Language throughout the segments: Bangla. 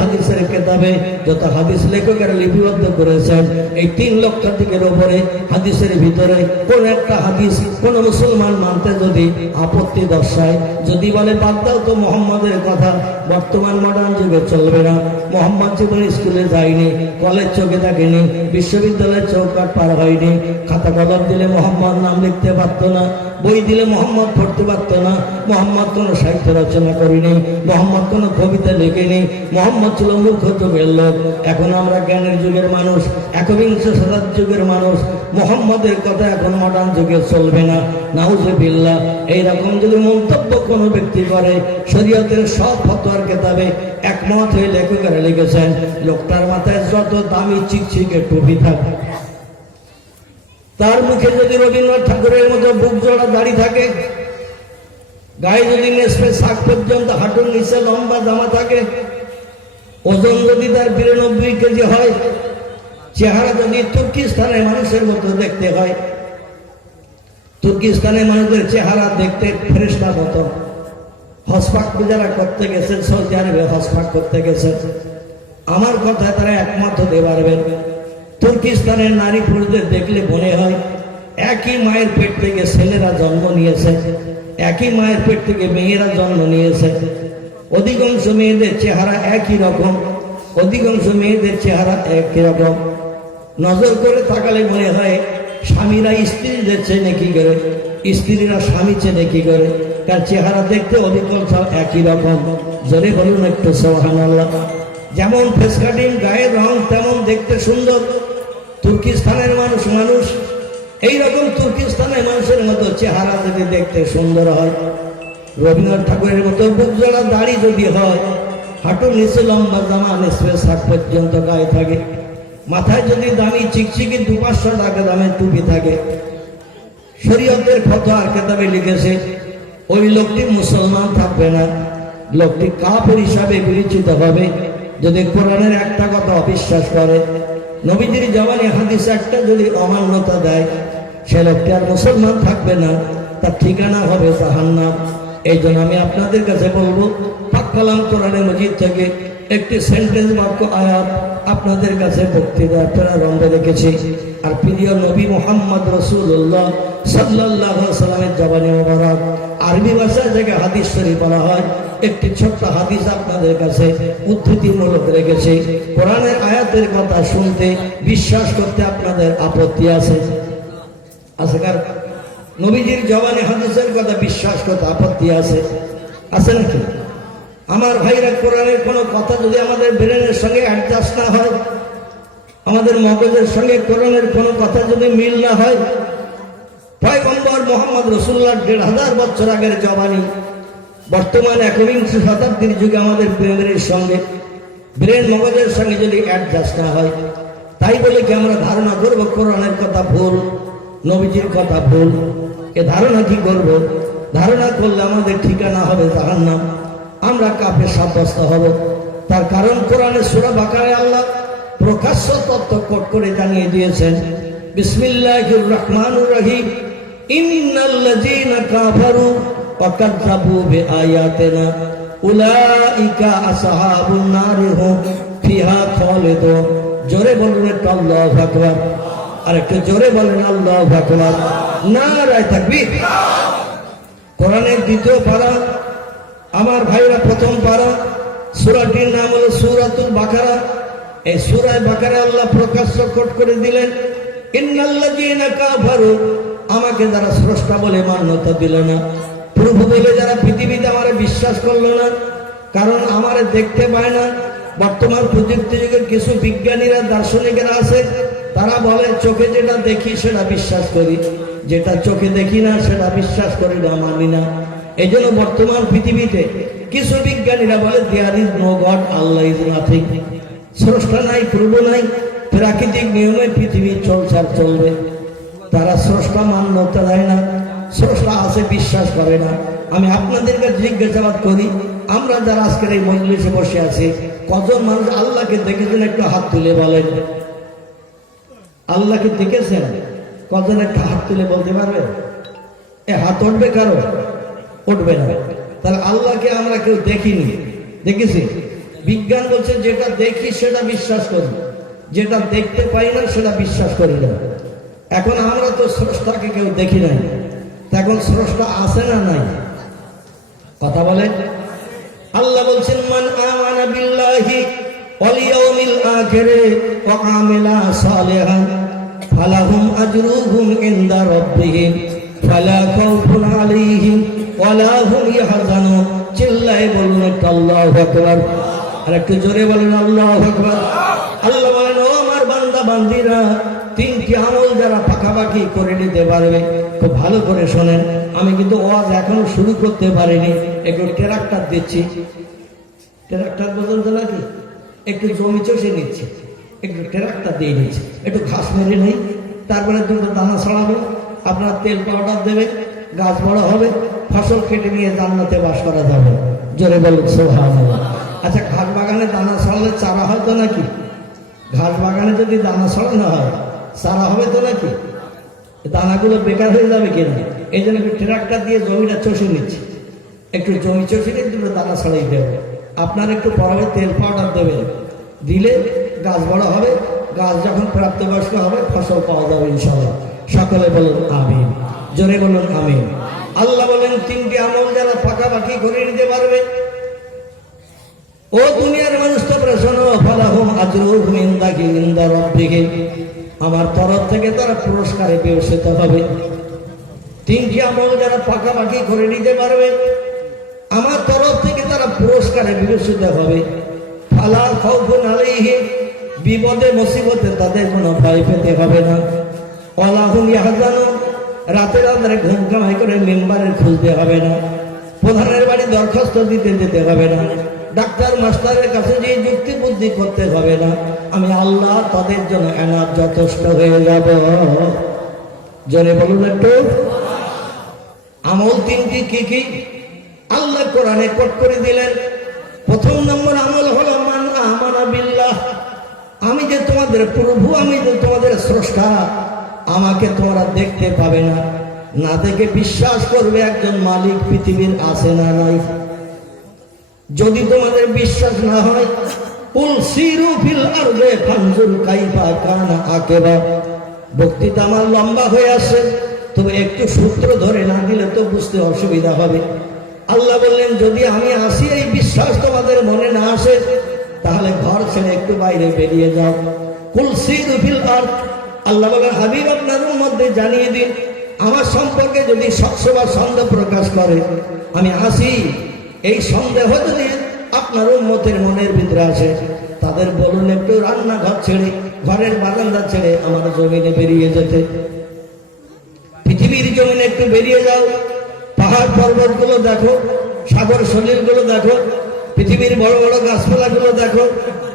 হাদিসের কিতাবে যত হাদিস লেখকেরা লিপিবদ্ধ করেছেন, এই 3 লক্ষাধিকের উপরে হাদিসের ভিতরে কোন একটা হাদিস কোন মুসলমান মানতে যদি আপত্তি দর্শায়, যদি বলে বাদ দাও তো মোহাম্মদের কথা, বর্তমান মডার্ন যুগে চলবে না, মোহাম্মদ জীবনে স্কুলে যায়নি, কলেজ চোখে থাকেনি, বিশ্ববিদ্যালয়ের চৌকাট পার হয়নি, খাতা কলম দিলে মোহাম্মদ নাম লিখতে পারতো না, বই দিলে মোহাম্মদ পড়তে পারতো না, মোহাম্মদ কোনো সাহিত্য রচনা করেনি, মোহাম্মদ কোনো কবিতা লিখেনি, মোহাম্মদ ছিল মূর্খ যুগের লোক। এখন আমরা জ্ঞানের যুগের মানুষ, একবিংশ শতাব্দীর যুগের মানুষ, মোহাম্মদের কথা এখন মডার্ন যুগে চলবে না। নাউজুবিল্লাহ। এইরকম যদি মন্তব্য কোনো ব্যক্তি করে, শরীয়তের সব ফতোয়ার কিতাবে একমত হয়ে লেখকেরা লিখেছেন, লোকটার মাথায় যত দামি চিকচিকে টুপি থাকে, তার মুখে যদি রবীন্দ্রনাথ ঠাকুরের মতো বুক জোড়া দাড়ি থাকে, গায়ে যদি নেসপে শাক পর্যন্ত হাঁটুর নিচে লম্বা জামা থাকে, ওজন যদি তার 92 কেজি হয়, চেহারা যদি তুর্কিস্তানের মানুষের মতো দেখতে হয়, তুর্কিস্তানের মানুষের চেহারা দেখতে ফেরেশতার মতো, হজপাক যারা করতে গেছেন, সৌদি আরবে হজপাক করতে গেছেন, আমার কথায় তারা একমত হতে পারবেন। তুর্কিস্তানের নারী পুরুষদের দেখলে মনে হয় একই মায়ের পেট থেকে ছেলেরা জন্ম নিয়েছে, একই মায়ের পেট থেকে মেয়েরা জন্ম নিয়েছে। অধিকাংশ মেয়েদের চেহারা একই রকম, অধিকাংশ মেয়েদের চেহারা একই রকম। নজর করে তাকালে মনে হয় স্বামীরা স্ত্রীদের চেনে কি করে, স্ত্রীরা স্বামী চেনে কি করে, তার চেহারা দেখতে অধিকাংশ একই রকম। জোরে বলুন একটু সুবহানাল্লাহ। যেমন ফেস কাটিং, গায়ের রং তেমন দেখতে সুন্দর। তুর্কিস্তানের মানুষ এইরকম তুর্কিস্তানের মানুষের মতো চেহারা যদি দেখতে সুন্দর হয়, রবীন্দ্রনাথ ঠাকুরের মতো বুক জোড়া দাড়ি যদি হয়, হাঁটুর নিচে লম্বা জামা নেসপে শাক পর্যন্ত গায়ে থাকে, মাথায় যদি দামি চিকচিকি 200-500 টাকা দামের টুপি থাকে, শরীয়তের ফতোয়ার কিতাবে লিখেছে ওই লোকটি মুসলমান থাকবে না, লোকটি কাফের হিসাবে বিবেচিত হবে যদি কোরআনের একটা কথা অবিশ্বাস করে, নবীজির জবানে হাদিস একটা যদি অমান্যতা দেয়, সে লোকটি আর মুসলমান থাকবে না, তার ঠিকানা হবে জাহান্নাম। এই জন্য আমি আপনাদের কাছে বলবো, পাক কালাম কোরআনে মজিদ থেকে একটি সেন্টেন্স বাক্য আয়াত আপনাদের কাছে বক্তৃতা প্রেরণ রেখেছি। আর প্রিয় নবী মুহাম্মদ রাসূলুল্লাহ সাল্লাল্লাহু আলাইহি ওয়াসাল্লামের জবানে মোবারক আরবি ভাষায় থেকে হাদিস শরীফ বলা হয়, একটি ছোট্ট হাদিস আপনাদের কাছে উদ্ধৃতিমূলক রেখেছি। কোরআনের আয়াতের কথা শুনতে, বিশ্বাস করতে আপনাদের আপত্তি আছে? আছে কার? নবীজির জবানে হাদিসের কথা বিশ্বাস করতে আপত্তি আছে? আছে নাকি? আমার ভাইরা, কোরআনের কোনো কথা যদি আমাদের ব্রেনের সঙ্গে অ্যাডজাস্ট না হয়, আমাদের মগজের সঙ্গে কোরআনের কোনো কথা যদি মিল না হয়, পয়গম্বর মুহাম্মদ রাসূলুল্লাহ 1500 বছর আগের জবানি বর্তমান একবিংশ শতাব্দীর যুগে আমাদের ব্রেনের সঙ্গে, ব্রেন মগজের সঙ্গে যদি অ্যাডজাস্ট না হয়, তাই বলে কি আমরা ধারণা করবো কোরআনের কথা ভুল, নবীজির কথা ভুল? এ ধারণা কি করবো? ধারণা করলে আমাদের ঠিকানা হবে জাহান্নাম, আমরা কাফের সাব্যস্ত হব। তার কারণ কোরআনের সূরা বাকারায় আল্লাহ প্রকাশ্য তথ্য কোট করে জানিয়ে দিয়েছেন, বিসমিল্লাহির রহমানির রহিম, ইন্নাল্লাযীনা কাফারু ওয়া কাযযাবু বিআয়াতিনা উলাইকা আসহাবুন নারি হুম ফিহা খালিদুন। জোরে বলুন একটু আল্লাহু আকবার। আর একটু জোরে বলেন আল্লাহু আকবার। নারায়ে তাকবীর। কোরআনের দ্বিতীয় পারা, আমার ভাইরা প্রথম পারা, সূরাটির নাম হলো সূরাতুল বাকারা। এই সূরায়ে বাকারায় আল্লাহ প্রকাশ্য কোট করে দিলেন, ইন্নাল্লাযীনা কাফারু, আমাকে যারা স্রষ্টা বলে মান্যতা দিল না, প্রভু বলে যারা পৃথিবীতে আমারে বিশ্বাস করলো না, কারণ আমারে দেখতে পায় না। বর্তমান প্রযুক্তি যুগের কিছু বিজ্ঞানীরা, দার্শনিকেরা আছে, তারা বলে চোখে যেটা দেখি সেটা বিশ্বাস করি, যেটা চোখে দেখি না সেটা বিশ্বাস করি না, মানি না। এই জন্য বর্তমান পৃথিবীতে কিছু বিজ্ঞানীরা বলে there is no God, Allah is nothing. স্রষ্টা নাই, প্রভু নাই, প্রাকৃতিক নিয়মে পৃথিবী চলবে। তারা স্রষ্টা মান্যতা দেয় না, স্রষ্টা আছে বিশ্বাস করে না। আমি আপনাদের কাছে জিজ্ঞাসাবাদ করি, আমরা যারা আজকের এই মজলিসে বসে আছি, কজন মানুষ আল্লাহকে দেখেছেন? একটু হাত তুলে বলেন। আল্লাহকে দেখেছেন? কজন একটা হাত তুলে বলতে পারবে? এ হাত উঠবে কারো? উঠবে না। তাহলে আল্লাহকে আমরা কেউ দেখিনি, দেখেছি? বিজ্ঞান বলছে যেটা দেখি সেটা বিশ্বাস করি, যেটা দেখতে পাই না সেটা বিশ্বাস করি না। এখন আমরা তো স্রষ্টাকে কেউ দেখি নাই, এখন স্রষ্টা আছে না নাই? কথা বলেন। আল্লাহ বলছেন মান আমানা বিল্লাহি ওয়াল ইয়াউমিল আখির ওয়া আমিলা সালিহান ফালাহুম আজরুহুম ইনদা রাব্বিহিম ফালা খাউফুন আলাইহিম ওয়ালা হুম ইয়াহজানুন। চিল্লায়ে বলুন একটা আল্লাহু আকবার, আর একটু জোরে বলেন আল্লাহু আকবার। আল্লাহ বলেন ও আমার বান্দা বান্দিরা, তিনটি আমল যারা পাকাপাকি করে নিতে পারবে, খুব ভালো করে শোনেন। আমি কিন্তু ওয়াজ এখনো শুরু করতে পারিনি, একটু ট্রাক্টর দিচ্ছি। ট্রাক্টর পর্যন্ত নাকি একটু জমি চষে নিচ্ছে, একটু ট্রাক্টর দিয়ে নিচ্ছে, একটু ঘাস মেরে নেই, তারপরে দুটো দানা ছড়াবে, আপনার তেল পাউডার দেবে, গাছ বড় হবে, ফসল কেটে নিয়ে জান্নাতে বাস করা যাবে। জোরে বলুন সুবহানাল্লাহ। আচ্ছা, ঘাস বাগানে দানা ছড়ালে চারা হয় তো নাকি? ঘাস বাগানে যদি দানা ছড়ানো হয় চারা হবে তো নাকি? দানাগুলো বেকার হয়ে যাবে কিনা? এই জন্য একটু ট্রাক্টর দিয়ে জমিটা চষে নিচ্ছে, একটু জমি চষে নিয়ে দুটো দানা ছড়াই দেবে। আপনার একটু পরে তেল পাউডার দেবেন, দিলে গাছ বড় হবে, গাছ যখন প্রাপ্তবয়স্ক হবে ফসল পাওয়া যাবে ইনশাআল্লাহ। সকলে বলুন আমিন, জোরে বলুন আমিন। আল্লাহ বলেন তিনটি আমল যারা পাকাপাকি করে নিতে পারবে, ও দুনিয়ার মানুষ তোমরা শোনো, ফালাহুম আজরুহুম ইনদা রাব্বিহিম, আমার তরফ থেকে তারা পুরস্কারে বিভূষিত হবে। তিনটি আমল যারা পাকাপাকি করে নিতে পারবে, আমার তরফ থেকে তারা পুরস্কারে বিভূষিত হবে। ফালা খাউফুন আলাইহিম, বিপদে মুসিবতে তাদের কোনো ভয় পেতে হবে না। ওয়ালা হুম ইয়াহজানুন, রাতে রাতে ঘুম কামাই করে মেম্বারের খুঁজতে হবে না, প্রধানের বাড়ি দরখাস্ত দিতে যেতে হবে না, ডাক্তার মাস্টারের কাছে যে যুক্তি বুদ্ধি করতে হবে না। আমি আল্লাহ তাদের জন্য এনাফ যথেষ্ট হয়ে যাব। জোরে বলুন একটু। আমল তিনটি কি কি আল্লাহ কোরআনে কোট করে দিলেন। প্রথম নম্বর আমল হলো মান আমানা বিল্লাহ, আমি যে তোমাদের প্রভু, আমি যে তোমাদের স্রষ্টা, আমাকে তোমরা দেখতে পাবে না, না দেখে বিশ্বাস করবে একজন মালিক পৃথিবীর আছে না নাই। যদি তোমাদের বিশ্বাস না হয়, কুল সিরু ফিল আরদে ফানজুর কাইফা কানা আকিবা। বক্তৃতা আমার লম্বা হয়ে আসে, তবে একটু সূত্র ধরে না দিলে তো বুঝতে অসুবিধা হবে। আল্লাহ বললেন যদি আমি আসি এই বিশ্বাস তোমাদের মনে না আসে, তাহলে ঘর ছেড়ে একটু বাইরে বেরিয়ে যাও। কুল সিরু ফিল আরদ, আল্লাহ বলেন হাবিব আপনার মধ্যে জানিয়ে দিন, আমার সম্পর্কে যদি সবসময় সন্দেহ প্রকাশ করে, আমি আসি, এই সন্দেহ যদি আপনার উম্মতের মনের ভিতরে আসে, তাদের বলুন একটু রান্নাঘর ছেড়ে, ঘরের বারান্দা ছেড়ে আমার জমিনে বেরিয়ে যেতে। পৃথিবীর জমিনে একটু বেরিয়ে যাও, পাহাড় পর্বত গুলো দেখো, সাগর সলিল গুলো দেখো, পৃথিবীর বড় বড় গাছপালা গুলো দেখো,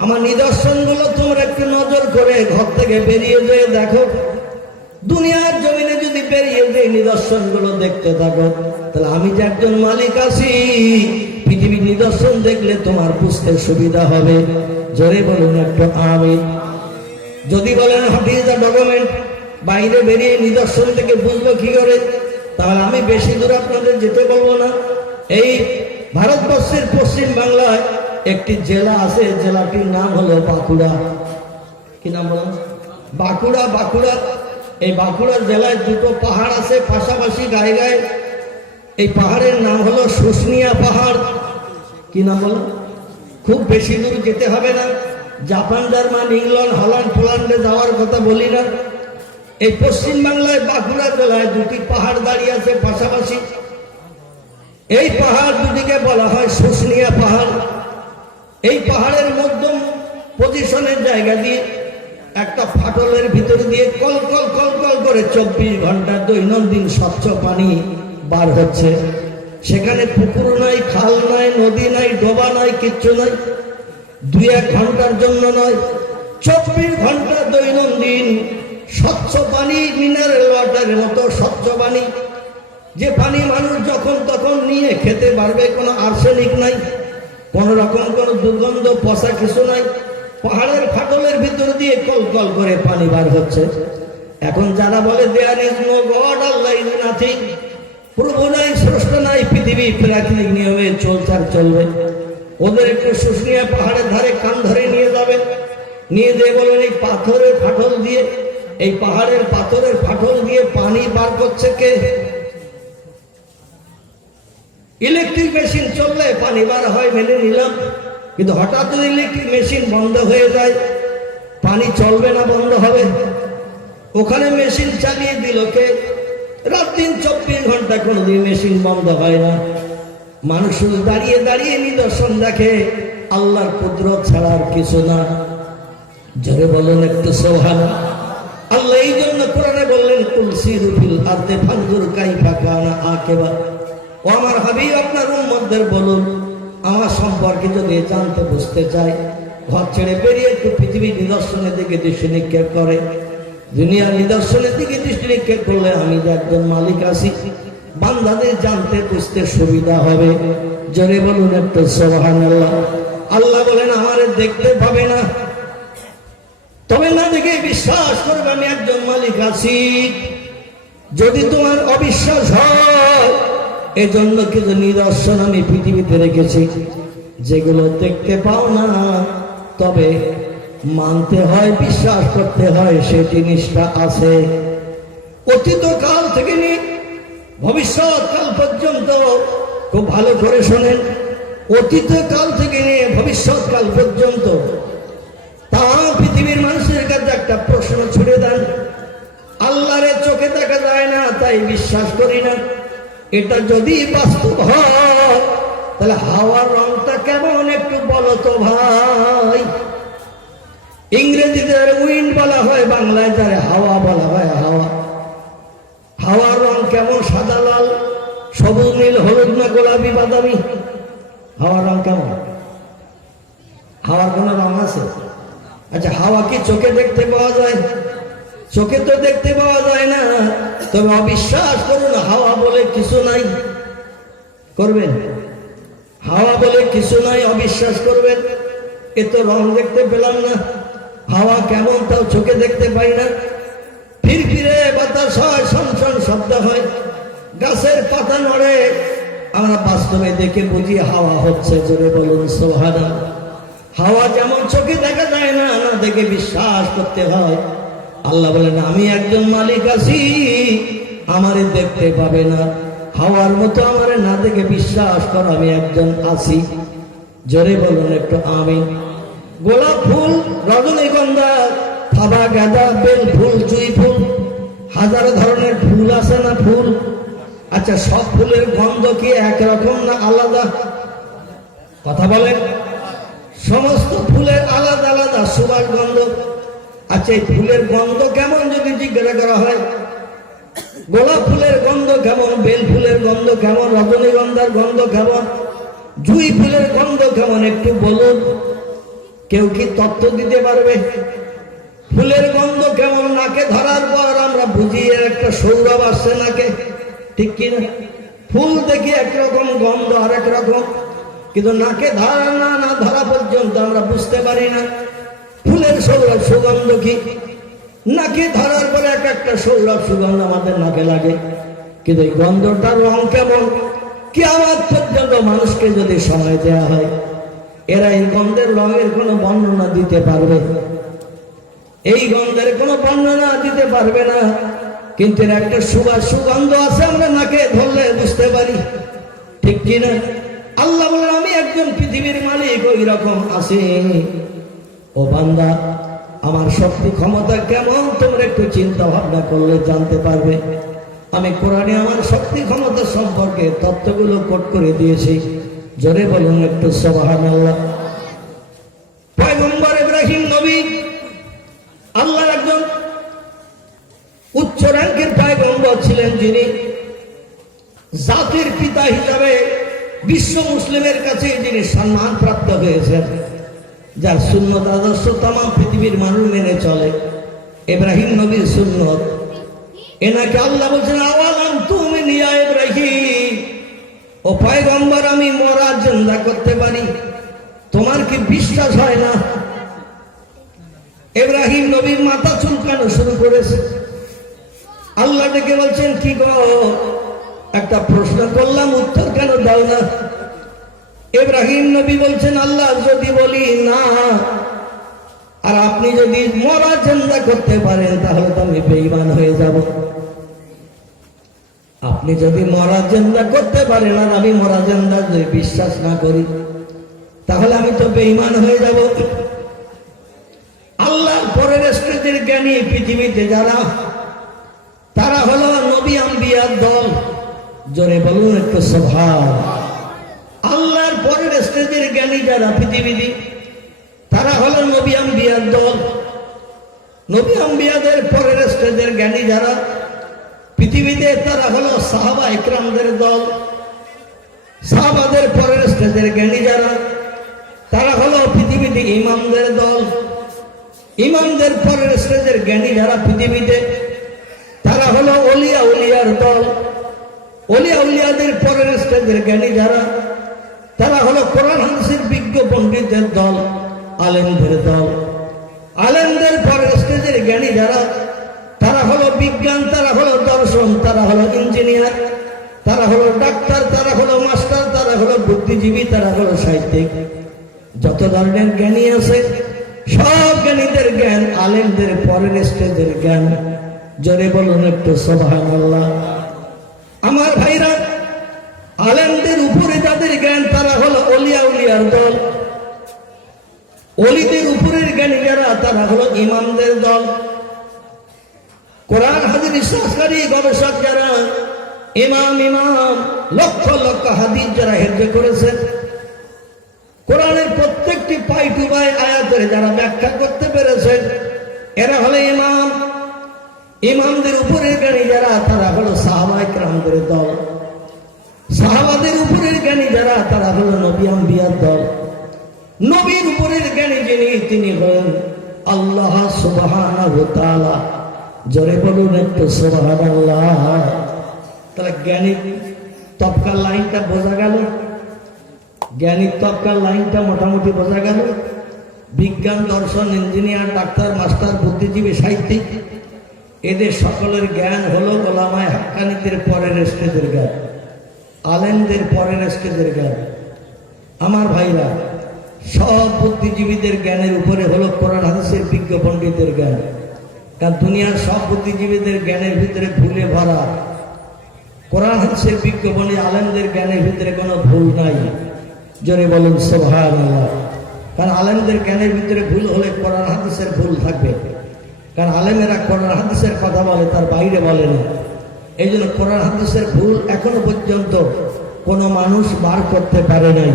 আমার নিদর্শন গুলো তোমরা একটু নজর করে ঘর থেকে বেরিয়ে যেয়ে দেখো। দুনিয়ার জমিনে যদি বেরিয়ে যে নিদর্শন গুলো দেখতে থাকো, তাহলে আমি যে একজন মালিক আছি, পৃথিবীর নিদর্শন দেখলে তোমার বুঝতে সুবিধা হবে। জোরে বলুন একটু আমিন। যদি বলেন হোয়াট ইজ দ্য ডকুমেন্ট, বাইরে বেরিয়ে নিদর্শন থেকে বুঝবো কি করে, তাহলে আমি বেশি দূর আপনাদের যেতে বলবো না। এই ভারতবর্ষের পশ্চিম বাংলায় একটি জেলা আছে, জেলাটির নাম হলো বাঁকুড়া। কি নাম বলো? বাঁকুড়া। বাঁকুড়া, এই বাঁকুড়া জেলায় দুটো পাহাড় আছে পাশাপাশি গায়ে গায়ে। এই পাহাড়ের নাম হলো শুশুনিয়া পাহাড়। কি নাম বলো? খুব বেশি দূর যেতে হবে না, জাপান, জার্মান, ইংল্যান্ড, হল্যান্ড, পোল্যান্ডে যাওয়ার কথা বলি না। এই পশ্চিম বাংলায় বাঁকুড়া জেলায় দুটি পাহাড় দাঁড়িয়ে আছে পাশাপাশি। এই পাহাড় দুটিকে বলা হয় শুশুনিয়া পাহাড়। এই পাহাড়ের মধ্যম পজিশনের জায়গা দিয়ে একটা ফাটলের ভিতর দিয়ে কল কল কল কল করে 24 ঘন্টা দৈনন্দিন স্বচ্ছ পানি বার হচ্ছে। সেখানে পুকুর নাই, খাল নাই, নদী নাই, ডোবা নাই, কিচ্ছু নাই। 2-1 ঘন্টার জন্য নয়, 24 ঘন্টা দৈনন্দিন স্বচ্ছ পানি, মিনারেল ওয়াটারের মতো স্বচ্ছ পানি, যে পানি মানুষ যখন তখন নিয়ে খেতে পারবে। কোনো আর্সেনিক নাই, কোন রকম কোন দুর্গন্ধ পচা কিছু নাই। পাহাড়ের ফাটলের ভিতর দিয়ে কল কল করে পানি বার হচ্ছে। এখন যারা বলে there is no God, Allah is nothing, প্রভু নাই, স্রষ্টা নাই, পৃথিবী প্রাকৃতিক নিয়মে চলচার চলবে, ওদের একটু শুশুনিয়া পাহাড়ের ধারে কান ধরে নিয়ে যাবেন, নিয়ে যেয়ে বলেন এই পাথরের ফাটল দিয়ে, এই পাহাড়ের পাথরের ফাটল দিয়ে পানি বার করছে কে? ইলেকট্রিক মেশিন চললে পানি বার হয় মেনে নিলাম, কিন্তু হঠাৎ যদি ইলেকট্রিক মেশিন বন্ধ হয়ে যায় পানি চলবে না বন্ধ হবে? ওখানে মেশিন চালিয়ে দিল কে? রাত দিন 24 ঘন্টা কোনোদিন মেশিন বন্ধ হয় না। মানুষ শুধু দাঁড়িয়ে দাঁড়িয়ে নিদর্শন দেখে, আল্লাহর কুদরত ছাড়া আর কিছু না। জোরে বলুন একটু সুবহানাল্লাহ। আল্লাহ এই জন্য কোরআনে বললেন কুল সিরু ফিল আরদি ফানজুর কাইফা কানা আকিবা। ও আমার হাবিব আপনার উম্মতদের বলুন, আমার সম্পর্কে যদি জানতে বুঝতে চায় ঘর ছেড়ে বেরিয়ে একটু পৃথিবীর নিদর্শনের দিকে দৃষ্টি নিক্ষেপ করে। দুনিয়ার নিদর্শনের দিকে দৃষ্টি নিক্ষেপ করলে আমি যে একজন মালিক আছি, বান্দাদের জানতে বুঝতে সুবিধা হবে। জোরে বলুন একটু সুবহানাল্লাহ। আল্লাহ বলেন আমারে দেখতে পাবে না, তবে না দেখে বিশ্বাস করবে আমি একজন মালিক আছি। যদি তোমার অবিশ্বাস হয়, এজন্য কিছু নিদর্শন আমি পৃথিবীতে রেখেছি, যেগুলো দেখতে পাও না, তবে মানতে হয়, বিশ্বাস করতে হয় সে জিনিসটা আছে। অতীত কাল থেকে নিয়ে ভবিষ্যৎ কাল পর্যন্ত খুব ভালো করে শোনেন, অতীত কাল থেকে নিয়ে ভবিষ্যৎ কাল পর্যন্ত তা পৃথিবীর মানুষের কাছে একটা প্রশ্ন ছুড়ে দেন। আল্লাহরে চোখে দেখা যায় না তাই বিশ্বাস করি না, এটা যদি বাস্তব হয় তাহলে হাওয়ার রংটা কেমন একটু বলো তো ভাই। ইংরেজিতে উইন্ড বলা হয়, বাংলায় যারে হাওয়া বলা হয় হাওয়া। হাওয়ার রং কেমন? সাদা লাল সবুজ নীল হলুদ না গোলাপি বাদামি? হাওয়ার রং কেমন? হাওয়ার কোন রং আছে? আচ্ছা, হাওয়া কি চোখে দেখতে পাওয়া যায়? চোখে তো দেখতে পাওয়া যায় না, তবে অবিশ্বাস করুন হাওয়া বলে কিছু নাই। করবেন? হাওয়া বলে কিছু নাই, অবিশ্বাস করবেন। এ তো রং দেখতে পেলাম না, হাওয়া কেমন তাও চোখে দেখতে পাই না। ফিরফিরে বাতাস হয়, শনশন শব্দ হয়, গাছের পাতা নড়ে, আমরা বাস্তবে দেখে বুঝি হাওয়া হচ্ছে। জোরে বলুন সুবহানাল্লাহ। হাওয়া যেমন চোখে দেখা যায় না, না দেখে বিশ্বাস করতে হয়। আল্লাহ বলেন আমি একজন মালিক আছি, আমারে দেখতে পাবে না, হাওয়ার মতো আমারে না দেখে বিশ্বাস কর আমি একজন আছি। জোরে বলুন একটু আমিন। গোলাপ ফুল, রজনীগন্ধা, থাবা, গাঁদা, বেল ফুল, জুঁই ফুল, হাজার ধরনের ফুল আছে না ফুল? আচ্ছা, সব ফুলের গন্ধ কি একরকম না আলাদা? কথা বলেন। সমস্ত ফুলের আলাদা আলাদা সুবাস গন্ধ। আচ্ছা, এই ফুলের গন্ধ কেমন যদি জিজ্ঞাসা করা হয়, গোলাপ ফুলের গন্ধ কেমন, বেল ফুলের গন্ধ কেমন, রজনীগন্ধার গন্ধ কেমন, জুঁই ফুলের গন্ধ কেমন, একটু বলুন। কেউ কি তত্ত্ব দিতে পারবে? ফুলের গন্ধ কেমন নাকে ধরার পর আমরা বুঝি এর একটা সৌরভ আসছে নাকে, ঠিক কিনা? ফুল দেখি একরকম, গন্ধ আর এক রকম, কিন্তু নাকে ধরা না ধরা পর্যন্ত আমরা বুঝতে পারি না ফুলের সৌরভ সুগন্ধ কি। নাকে ধরার পরে এক একটা সৌরভ সুগন্ধ আমাদের নাকে লাগে, কিন্তু এই গন্ধটার রং কেমন কিয়ামত পর্যন্ত মানুষকে যদি সময় দেওয়া হয়, এরা এই গন্ধের রঙের কোনো বর্ণনা দিতে পারবে? এই গন্ধের কোনো বর্ণনা দিতে পারবে না, কিন্তু এর একটা সুগন্ধ আছে, আমরা নাকে ধরলে বুঝতে পারি, ঠিক কিনা? আল্লাহ বলেন আমি একজন পৃথিবীর মালিক, ওই রকম আছে। ও বান্দা, আমার শক্তি ক্ষমতা কেমন তোমরা একটু চিন্তা ভাবনা করলে জানতে পারবে। আমি কোরআনে আমার শক্তি ক্ষমতা সম্পর্কে তত্ত্বগুলো কোট করে দিয়েছি। জোরে বলুন একটু সুবহানাল্লাহ। পয়গম্বর ইব্রাহিম নবী আল্লাহর একজন উচ্চ র্যাঙ্কের পয়গম্বর ছিলেন, যিনি জাতির পিতা হিসাবে বিশ্ব মুসলিমের কাছে যিনি সম্মান প্রাপ্ত হয়েছেন, যার সুন্নত আদর্শ তামাম পৃথিবীর মানুষ মেনে চলে, ইব্রাহিম নবীর সুন্নত। এনাকে আল্লাহ বলছেন আওয়ালাম তুমিনি ইয়া ইব্রাহিম, ও পয়গম্বর আমি মরা জিন্দা করতে পারি, তোমার কি বিশ্বাস হয় না? ইব্রাহিম নবীর মাথা চুলকানো শুরু করেছে। আল্লাহ ডেকে বলছেন কি গো, একটা প্রশ্ন করলাম উত্তর কেন দাও না? ইব্রাহিম নবী বলছেন, আল্লাহ যদি বলি না, আর আপনি যদি মরা জিন্দা করতে পারেন তাহলে তো আমি বেঈমান হয়ে যাব। আপনি যদি মরা জিন্দা করতে পারেন আর আমি মরা জিন্দা যদি বিশ্বাস না করি তাহলে আমি তো বেঈমান হয়ে যাব। আল্লাহর পরের স্টেজের জ্ঞানী পৃথিবীতে যারা, তারা হলো নবী আম্বিয়ার দল। জোরে বলুন একটু সুবহান। আল্লাহর পরের স্টেজের জ্ঞানী যারা পৃথিবীতে, তারা হলো নবী আম্বিয়ার দল। নবী আম্বিয়াদের পরের স্টেজের জ্ঞানী যারা পৃথিবীতে, তারা হলো সাহাবা ইকরামদের দল। সাহাবাদের পরের স্টেজের জ্ঞানী যারা, তারা হলো পৃথিবীতে ইমামদের দল। ইমামদের পরের স্টেজের জ্ঞানী যারা পৃথিবীতে, তারা হলো ওলিয়া উলিয়ার দল। ওলিয়া উলিয়াদের পরের স্টেজের জ্ঞানী যারা, তারা হলো কোরআন হাদিসের বিজ্ঞ পণ্ডিতদের দল, আলেমদের দল। আলেমদের পরের স্টেজের জ্ঞানী যারা, তারা হলো বিজ্ঞান, তারা হলো দর্শন, তারা হলো ইঞ্জিনিয়ার, তারা হলো ডাক্তার, তারা হলো মাস্টার, তারা হলো বুদ্ধিজীবী, তারা হলো সাহিত্যিক। যত ধরনের জ্ঞানী আছে সব জ্ঞানীদের জ্ঞান আলেমদের পরের স্টেজের জ্ঞান। জোরে বলুন একটু সুবহানাল্লাহ। আমার ভাইরা, আলেমদের উপরে যাদের জ্ঞান তারা হলো ওলিয়া উলিয়ার দল। ওলিদের উপরের জ্ঞানী যারা, তারা হলো ইমামদের দল। কোরআন হাদিস বিশ্বাসকারী গবেষক যারা, ইমাম লক্ষ লক্ষ হাদিস যারা হেফজ করেছেন, কোরআনের প্রত্যেকটি পাই টু পাই আয়াতের যারা ব্যাখ্যা করতে পেরেছেন, এরা হলো ইমাম। ইমামদের উপরের জ্ঞানী যারা, তারা হলো সাহাবা ইকরামদের দল। সাহাবাদের উপরের জ্ঞানী যারা, তারা হলো নবী আম্বিয়ার দল। নবীর উপরের জ্ঞানী যিনি, তিনি হলেন আল্লাহ সুবহানাহু ওয়া তাআলা। জোরে বলুন একটু সুবহানাল্লাহ। তাহলে জ্ঞানী তবকার লাইনটা বোঝা গেল, জ্ঞানী তবকার লাইনটা মোটামুটি বোঝা গেল। বিজ্ঞান, দর্শন, ইঞ্জিনিয়ার, ডাক্তার, মাস্টার, বুদ্ধিজীবী, সাহিত্যিক, এদের সকলের জ্ঞান হলো ওলামায়ে হাক্কানীদের পরের স্টেজের জ্ঞান, আলেমদের পরের স্টেজের জ্ঞান। আমার ভাইরা, সব বুদ্ধিজীবীদের জ্ঞানের উপরে হলো কোরআন হাদিসের বিজ্ঞ পণ্ডিতের জ্ঞান। কারণ দুনিয়ার সব বুদ্ধিজীবীদের জ্ঞানের ভিতরে ভুলে ভরা। কোরআন হাদিসের বিজ্ঞ পণ্ডিত আলেমদের জ্ঞানের ভিতরে কোনো ভুল নাই। জোরে বলুন সুবহানাল্লাহ। কারণ আলেমদের জ্ঞানের ভিতরে ভুল হলে কোরআন হাদিসের ভুল থাকবে। কারণ আলেমেরা কোরআন হাদিসের কথা বলে, তার বাইরে বলে না। এই জন্য কোরআন হাদিসের ভুল এখনো পর্যন্ত কোনো মানুষ বার করতে পারে নাই।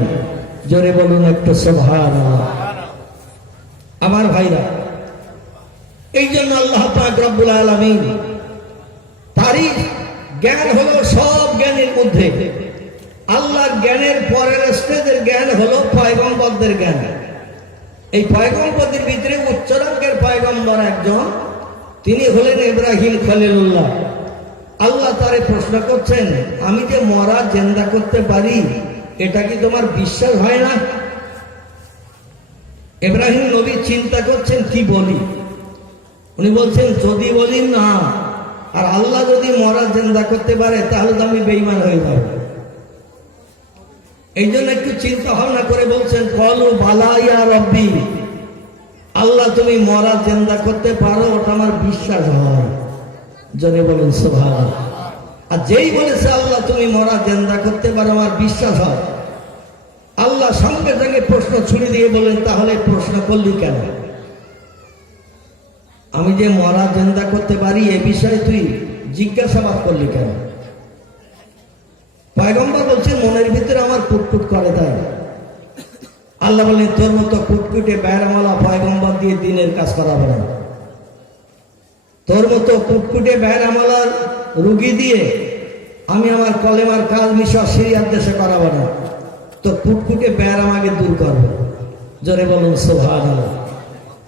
জোরে বলুন একটু সুবহানাল্লাহ। আমার ভাইরা, এই জন্য আল্লাহ পাক রব্বুল আলামিন, তারই জ্ঞান হলো সব জ্ঞানের মধ্যে। আল্লাহর জ্ঞানের পরের স্টেজের জ্ঞান হলো পয়গম্বরদের জ্ঞান। এই পয়গম্বরদের ভিতরে উচ্চ রঙ্গের পয়গম্বর একজন, তিনি হলেন ইব্রাহিম খলিলুল্লাহ। আল্লাহ তারে প্রশ্ন করছেন, আমি যে মরা জিন্দা করতে পারি, এটা কি তোমার বিশ্বাস হয় না? ইব্রাহিম নবী চিন্তা করছেন কি বলি। উনি বলছেন, যদি বলি না, আর আল্লাহ যদি মরা জিন্দা করতে পারে তাহলে তো আমি বেঈমান হয়ে যাব। এই জন্য একটু চিন্তা ভাবনা করে বলছেন, কলু বালা ইয়া রব্বি, আল্লাহ তুমি মরা জিন্দা করতে পারো, ওটা আমার বিশ্বাস হয়। জোরে বলুন সুবহানাল্লাহ। আর যেই বলেছে আল্লাহ তুমি মরা জিন্দা করতে পারো, আমার বিশ্বাস হয়, আল্লাহ সঙ্গে সঙ্গে প্রশ্ন ছুড়ে দিয়ে বলেন, তাহলে প্রশ্ন করলি কেন? আমি যে মরা জিন্দা করতে পারি এ বিষয়ে তুই জিজ্ঞাসাবাদ করলি কেন? পয়গম্বর বলছেন, মনের ভিতরে আমার কুটকুট করে তাই। আল্লাহ বলেন, তোর মতো কুটকুটে বেড়ামালা পয়গম্বর দিয়ে দিনের কাজ করাবে না। তোর মতো কুটকুটে বেড়ামালার রুগী দিয়ে আমি আমার কলেমার কাজ মিশর সিরিয়ার দেশে করাবো না। তোর কুটকুটে বেড়াম আগে দূর করবো। জোরে বলুন সুবহানাল্লাহ।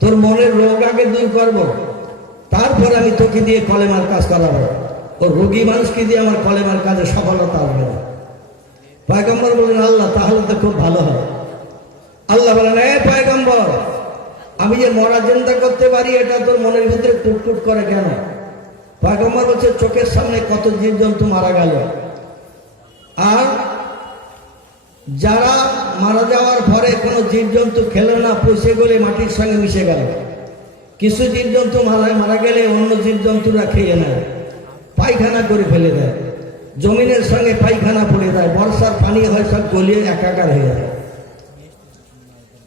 তোর মনের রোগ আগে দূর করবো, তারপর আমি তোকে দিয়ে কলেমার কাজ করাবো। ও রোগী মানুষকে দিয়ে আমার কলেমার কাজে সফলতা আসবে না। পয়গম্বর বলেন, আল্লাহ তাহলে তো খুব ভালো হয়। আল্লাহ বলেন, এ পয়গম্বর, আমি যে মরা জিন্দা করতে পারি এটা তোর মনের ভিতরে কুটকুট করে কেন? পয়গম্বর বলছে, চোখের সামনে কত জীবজন্তু মারা গেল, আর যারা মারা যাওয়ার পরে কোনো জীবজন্তু খেলো না, পচে গলে মাটির সঙ্গে মিশে গেল। কিছু জীবজন্তু মারা গেলে অন্য জীবজন্তুরা খেয়ে নেয়, পায়খানা করে ফেলে দেয়, জমিনের সঙ্গে পায়খানা পড়ে যায়, বর্ষার পানি হয় সব গলিয়ে একাকার হয়ে যায়।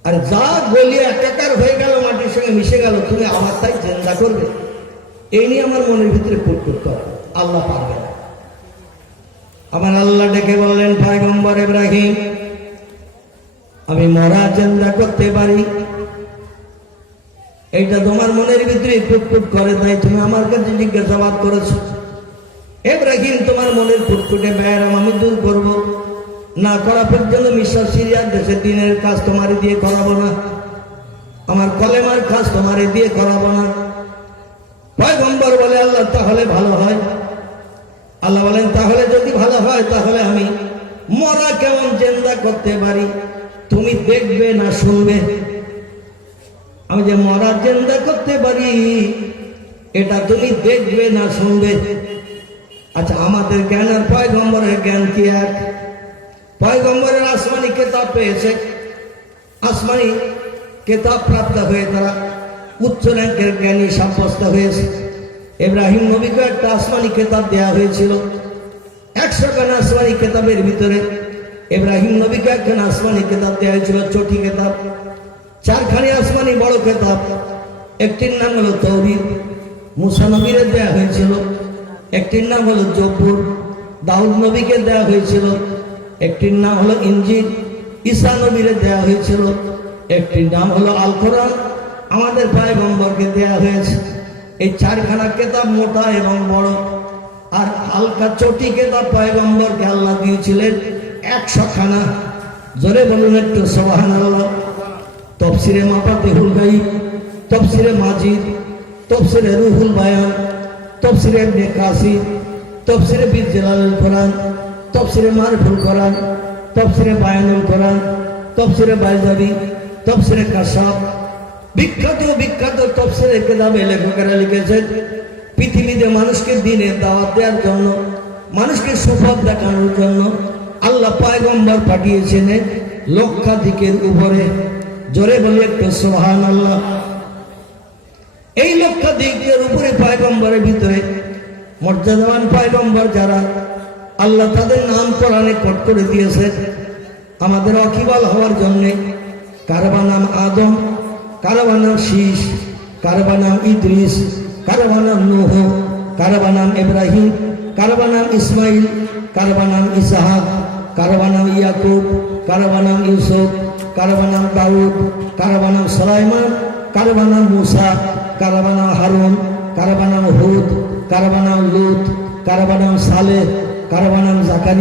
আর যা গলিয়ে একাকার হয়ে গেল, মাটির সঙ্গে মিশে গেল, তুমি আবার তাই জিন্দা করবে? এই নিয়ে আমার মনের ভিতরে ফুটফুট করে, আল্লাহ পারবে না। আমার আল্লাহ ডেকে বললেন, পয়গম্বর ইব্রাহিম, আমি মরা জিন্দা করতে পারি। এইটা তোমার মনের ভিতরে ফুটফুট করে, তাই তুমি আমার কাছে জিজ্ঞাসাবাদ করেছো। ইব্রাহিম, তোমার মনের ফুটফুটে ব্যায়াম আমি দূর করব না করা পর্যন্ত মিশর সিরিয়ার দেশে দিনের কাজ তোমারে দিয়ে করাবো না, আমার কলেমার কাজ তোমারে দিয়ে করাবো না। পয়গম্বর বলে, আল্লাহ তাহলে ভালো হয়। আল্লাহ বলেন, তাহলে যদি ভালো হয় তাহলে আমি মরা কেমন জিন্দা করতে পারি তুমি দেখবে না শুনবে। আমি যে মরা জিন্দা করতে পারি এটা তুমি দেখবে না শুনবে। আচ্ছা, আমাদের জ্ঞান আর পয়গম্বরের জ্ঞান কি এক? পয়গম্বরের আসমানি কেতাব পেয়েছে, আসমানি কেতাব প্রাপ্ত হয়ে তারা উচ্চ র্যাঙ্কের জ্ঞানী সাব্যস্ত হয়েছে। ইব্রাহিম নবীকে একটা আসমানি কেতাব দেওয়া হয়েছিল। 100 খানা আসমানি কেতাবের ভিতরে ইব্রাহিম নবীকে একখানা আসমানি কেতাব দেওয়া হয়েছিল, চটি কেতাব। 4খানি আসমানি বড় কেতাব, একটির নাম হলো তৌরিত, মুসা নবীরে দেওয়া হয়েছিল। একটির নাম হলো জব্বুর, দাউদ নবীকে দেওয়া হয়েছিল। একটির নাম হলো ইনজিল, ঈসা নবীরে দেওয়া হয়েছিল। একটির নাম হলো আল কোরআন, আমাদের পয়গম্বরকে দেওয়া হয়েছে। এই 4খানা কেতাব মোটা এবং বড়, আর হালকা চটি কেতাব পয়গম্বরকে আল্লাহ দিয়েছিলেন 100 খানা। জোরে বলুন একটু সুবহানাল্লাহ। তফসিরে মাফাতিহুল গায়ব, তফসিরে মাজিদ, তফসিরে রুহুল বায়ান, তফসিরে ইবনে কাসির, তফসিরে বিজালালুল কোরআন, তফসিরে মারিফুল কোরআন, তফসিরে বায়ানুল কোরআন, তফসিরে বাইজাবি, তফসিরে কাশাফ, বিখ্যাত বিখ্যাত তফসিরের কিতাবে লেখকেরা লিখেছেন পৃথিবীতে মানুষকে দ্বীনের দাওয়াত দেওয়ার জন্য, মানুষকে সুপথ দেখানোর জন্য আল্লাহ পয়গম্বর পাঠিয়েছেন লক্ষাধিকের উপরে। জোরে বলি একটু সুবহানাল্লাহ। এই লক্ষাধিকের উপরে পয়গম্বরের ভিতরে মর্যাদাবান পয়গম্বর যারা, আল্লাহ তাদের নাম কোরআনে কোট করে দিয়েছে আমাদের ওয়াকিবহাল হওয়ার জন্যে। কারো নাম আদম, কারো নাম শীষ, কারো নাম ইদ্রিস, কারো নাম নূহ, কারো নাম ইব্রাহিম, কারো নাম ইসমাইল, কারো নাম ইসহাক, কারো নাম ইয়াকুব, কারো নাম ইউসুফ, কারো নাম দাউদ, কারো নাম সুলাইমান, কারো নাম মুসা, কারো নাম হারুন, কারো নাম হুদ, কারো নাম লূত, কারো নাম সালেহ, কারো নাম জাকারিয়া।